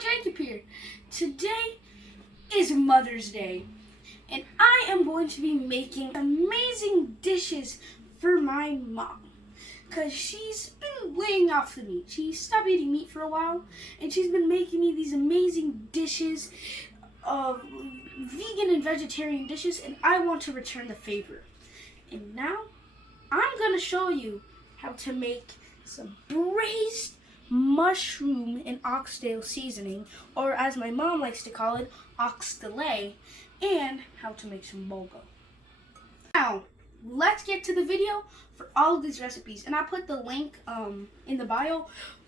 Jacob here. Today is Mother's Day, and I am going to be making amazing dishes for my mom. Because she's been laying off the meat. She stopped eating meat for a while, and she's been making me these amazing dishes, vegan and vegetarian dishes, and I want to return the favor. And now, I'm going to show you how to make some braised mushroom and oxtail seasoning, or as my mom likes to call it, Oxtail, and how to make some Bulger. Now, let's get to the video for all of these recipes, and I put the link in the bio.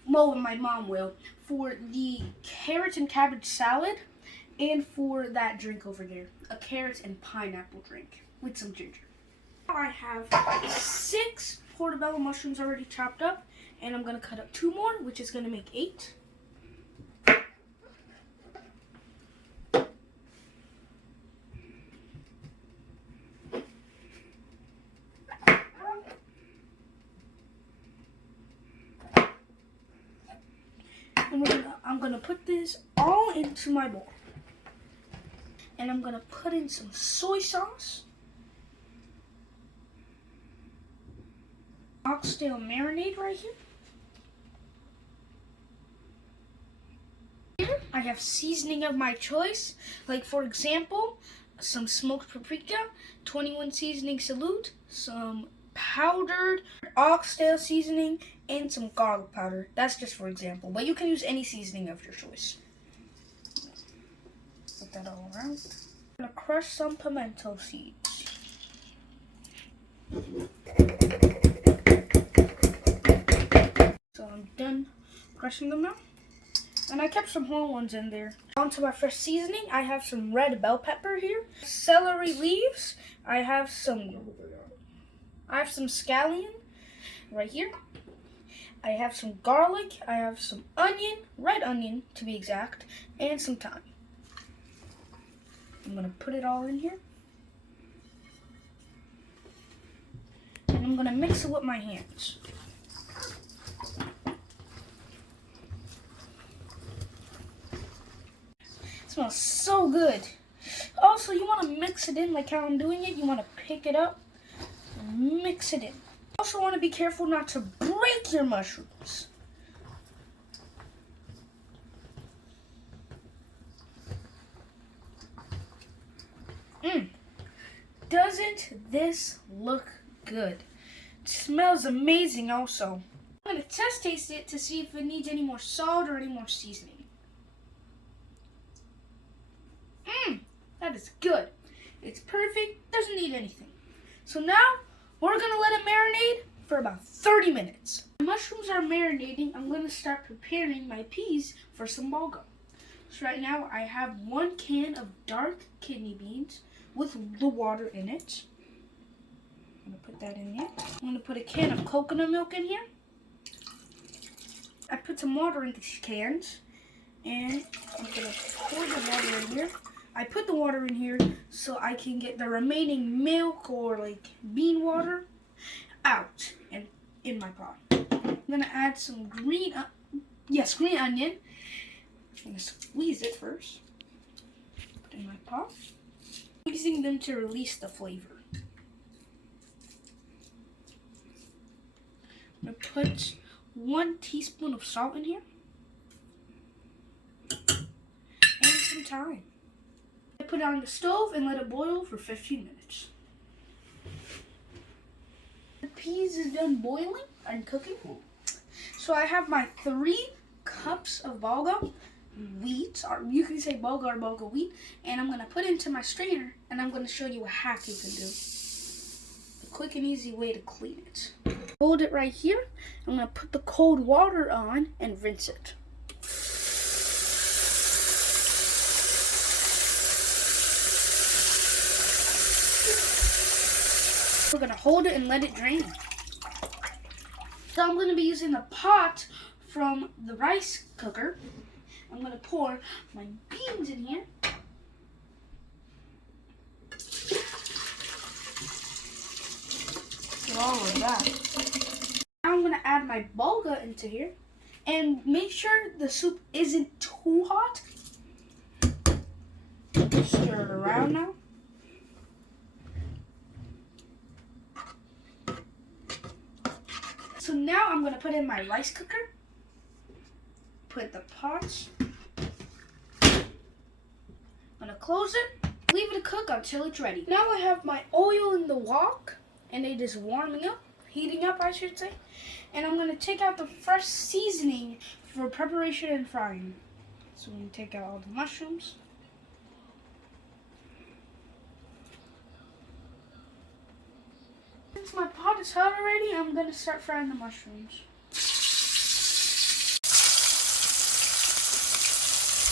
Well, my mom will, for the carrot and cabbage salad, and for that drink over there, a carrot and pineapple drink with some ginger. Now I have 6 portobello mushrooms already chopped up, and I'm going to cut up 2 more, which is going to make 8. And I'm going to put this all into my bowl. And I'm going to put in some soy sauce, oxtail marinade right here. Here I have seasoning of my choice, like for example, some smoked paprika, 21 seasoning salute, some powdered oxtail seasoning, and some garlic powder. That's just for example, but you can use any seasoning of your choice. Put that all around. I'm gonna crush some pimento seeds. So I'm done crushing them now. And I kept some whole ones in there. Onto my fresh seasoning, I have some red bell pepper here, celery leaves, I have some scallion right here. I have some garlic, I have some onion, red onion to be exact, and some thyme. I'm gonna put it all in here. And I'm gonna mix it with my hands. It smells so good. Also, you want to mix it in like how I'm doing it. You want to pick it up and mix it in. Also want to be careful not to break your mushrooms. Doesn't this look good? It smells amazing also. I'm going to test taste it to see if it needs any more salt or any more seasoning. That is good. It's perfect, doesn't need anything. So now, we're going to let it marinate for about 30 minutes. The mushrooms are marinating. I'm going to start preparing my peas for some bulgur. So right now, I have 1 can of dark kidney beans with the water in it. I'm going to put that in there. I'm going to put a can of coconut milk in here. I put some water in these cans, and I'm going to pour the water in here. I put the water in here so I can get the remaining milk or like bean water out and in my pot. I'm going to add some green onion. I'm going to squeeze it first. Put it in my pot. Squeezing them to release the flavor. I'm going to put 1 teaspoon of salt in here. And some thyme. Put it on the stove and let it boil for 15 minutes. The peas is done boiling and cooking. So I have my 3 cups of bulgur wheat, or you can say bulgur wheat, and I'm going to put it into my strainer, and I'm going to show you a hack you can do. A quick and easy way to clean it. Hold it right here. I'm going to put the cold water on and rinse it. We're going to hold it and let it drain. So I'm going to be using the pot from the rice cooker. I'm going to pour my beans in here. Get all of that. Now I'm going to add my bulgur into here. And make sure the soup isn't too hot. Stir it around now. So now I'm going to put in my rice cooker. Put the pots. I'm going to close it. Leave it to cook until it's ready. Now I have my oil in the wok, and it is warming up, heating up I should say. And I'm going to take out the fresh seasoning for preparation and frying. So I'm going to take out all the mushrooms. Since my pot is hot already, I'm going to start frying the mushrooms.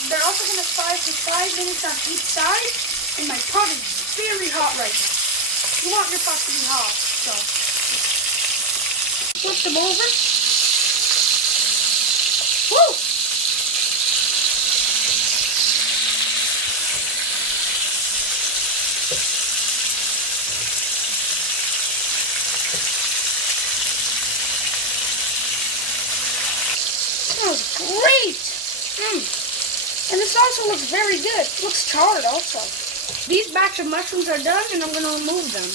They're also going to fry for 5 minutes on each side, and my pot is very hot right now. You want your pot to be hot, so flip them over. Woo! Smells great! And this also looks very good. It looks charred also. These batch of mushrooms are done, and I'm going to remove them.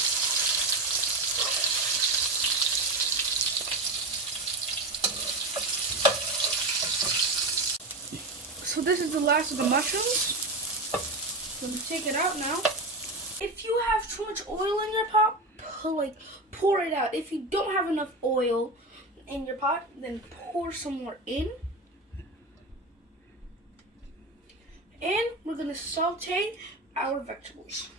So this is the last of the mushrooms. Let me take it out now. If you have too much oil in your pot, pour it out. If you don't have enough oil in your pot, then pour some more in. And we're going to saute our vegetables.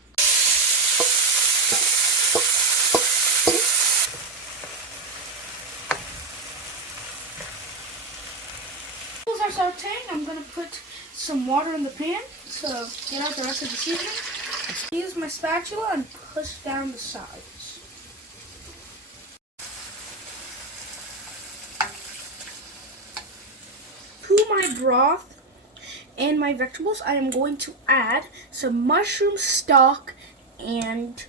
Vegetables are sauteing. I'm going to put some water in the pan to get out the rest of the seasoning. Use my spatula and push down the sides. To my broth and my vegetables, I am going to add some mushroom stock and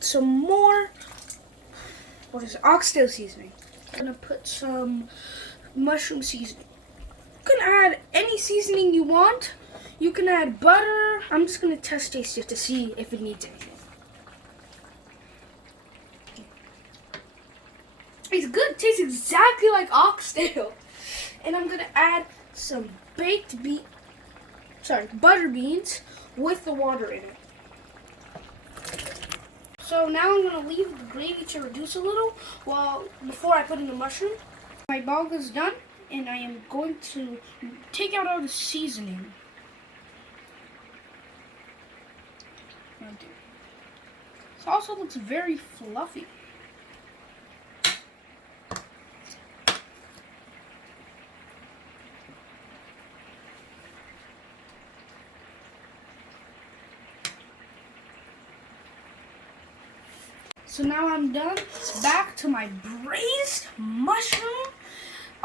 some more, oxtail seasoning. I'm going to put some mushroom seasoning. You can add any seasoning you want. You can add butter. I'm just going to taste it to see if it needs anything. It's good. It tastes exactly like oxtail. And I'm going to add some butter beans with the water in it. So now I'm going to leave the gravy to reduce a little before I put in the mushroom. My bulgur is done, and I am going to take out all the seasoning. It also looks very fluffy. So now I'm done. Back to my braised mushroom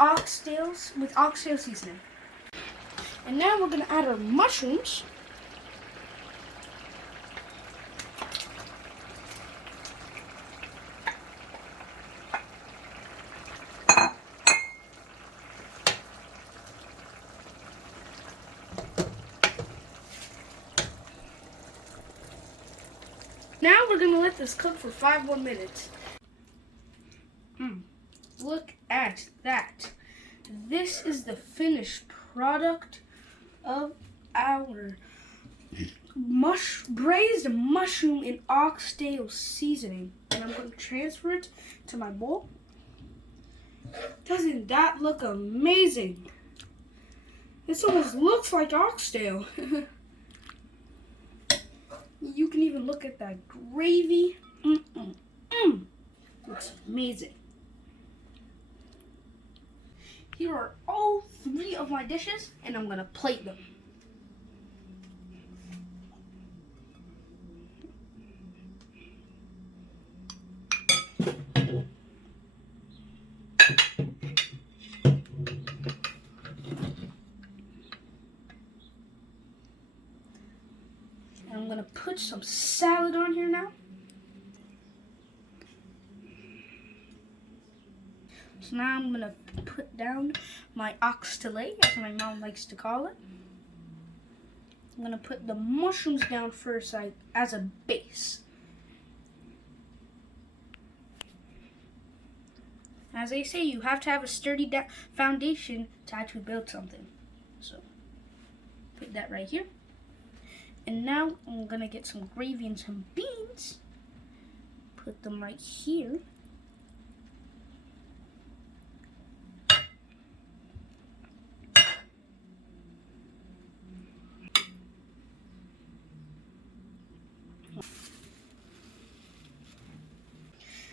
oxtails with oxtail seasoning. And now we're going to add our mushrooms. Now we're going to let this cook for 5 more minutes. Look at that. This is the finished product of our braised mushroom and oxtail seasoning. And I'm going to transfer it to my bowl. Doesn't that look amazing? This almost looks like oxtail. You can even look at that gravy. Looks amazing. Here are all 3 of my dishes, and I'm going to plate them. And I'm going to put some salad on here now. So now I'm going to put down my oxtail, as my mom likes to call it. I'm going to put the mushrooms down first as a base. As they say, you have to have a sturdy foundation to actually build something. So, put that right here. And now I'm going to get some gravy and some beans. Put them right here.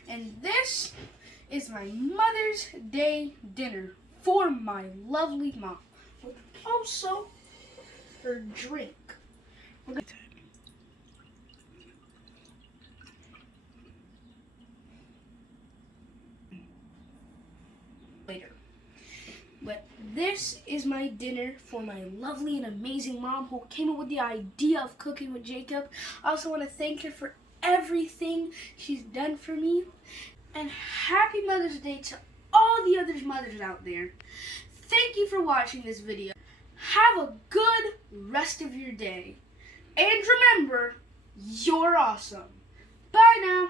And this is my Mother's Day dinner for my lovely mom, with also her drink. Later. But this is my dinner for my lovely and amazing mom who came up with the idea of cooking with Jacob. I also want to thank her for everything she's done for me. And happy Mother's Day to all the other mothers out there. Thank you for watching this video. Have a good rest of your day. And remember, you're awesome. Bye now.